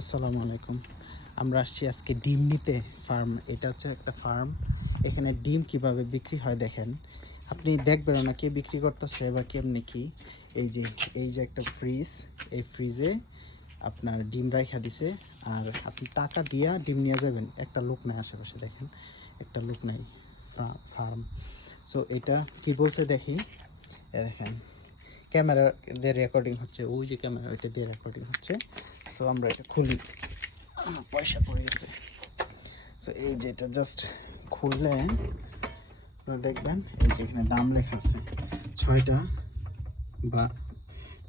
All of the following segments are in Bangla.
আসসালামু আলাইকুম। আমরা আসছি আজকে ডিম নিতে ফার্ম। এটা হচ্ছে একটা ফার্ম। এখানে ডিম কিভাবে বিক্রি হয় দেখেন। আপনি দেখবেন না কে বিক্রি করতেছে বা কেমনি কি। এই যে একটা ফ্রিজ, এই ফ্রিজে আপনার ডিম রাইখা দিছে। আর আপনি টাকা দিয়া ডিম নিয়ে যাবেন। একটা লোক নাই আশেপাশে, দেখেন একটা লোক নাই। ফার্ম। সো এটা কি বলছে দেখি। দেখেন ক্যামেরা দিয়ে রেকর্ডিং হচ্ছে, ওই যে ক্যামেরা ওইটা দিয়ে রেকর্ডিং হচ্ছে। সো আমরা এটা খুলি। পয়সা পড়ে গেছে। সো এই যে এটা জাস্ট খুললে আপনারা দেখবেন এই যে এখানে দাম লেখা আছে 6টা বা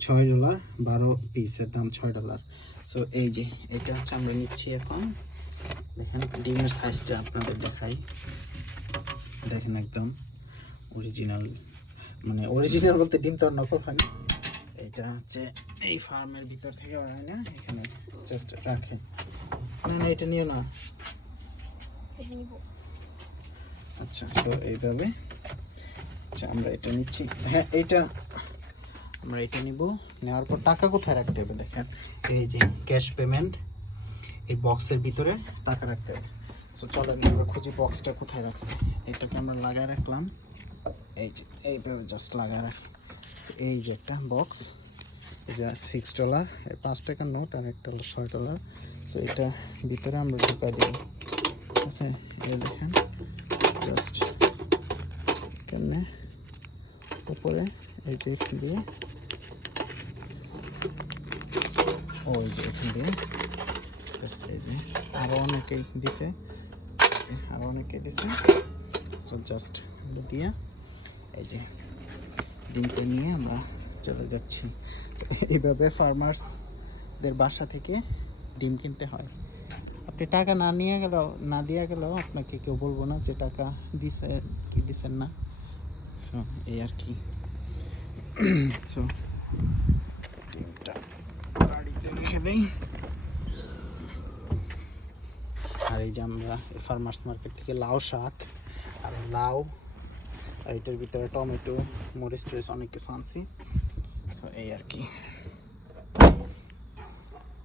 $6, 12 পিসের দাম $6। সো এই যে এটা হচ্ছে আমরা নিচ্ছি এখন। দেখেন ডিমের সাইজটা আপনাদের দেখাই। দেখেন একদম অরিজিনাল, মানে অরিজিনাল বলতে ডিম তো আর নকল হয় না। এটা হচ্ছে এই ফার্মের ভিতর থেকে হয় না, এখানে জাস্ট রাখে। না এটা নিও না। আচ্ছা, তো এইভাবে আচ্ছা আমরা এটা নিচ্ছি। হ্যাঁ এইটা আমরা এটা নিব। নেওয়ার পর টাকা কোথায় রাখতে হবে দেখেন, এই যে ক্যাশ পেমেন্ট, এই বক্সের ভিতরে টাকা রাখতে হবে। সো চলেন আমরা খুঁজি বক্সটা কোথায় রাখছি। এটাকে আমরা লাগায় রাখলাম, এই যে এইভাবে জাস্ট লাগায় রাখি। এই যে একটা বক্স, এই যে $6, $5 নোট, আর একটা হলো $6। তো এটা ভিতরে আমরা ঢুকা দিব। ঠিক আছে, এই দেখেন জাস্ট কেমনে উপরে এই যে দিয়ে, ওই যে এখান দিয়ে এই যে আরও অনেকেই দিছে, সো জাস্ট দিয়ে এই যে ডিমটা নিয়ে আমরা চলে যাচ্ছি। এইভাবে ফার্মার্সদের বাসা থেকে ডিম কিনতে হয়। আপনি টাকা না নিয়ে গেলেও, না দিয়ে গেলেও আপনাকে কেউ বলবো না যে টাকা দিছে কি দিছেন না। সো এই আর কি। সো ডিমটা বাড়িতে রেখে দিই। আর এই যে আমরা ফার্মার্স মার্কেট থেকে লাউ শাক আর লাউ, আর এটার ভিতরে টমেটো, মরিচ টরিচ অনেক কিছু আনছি। সো এই আর কি।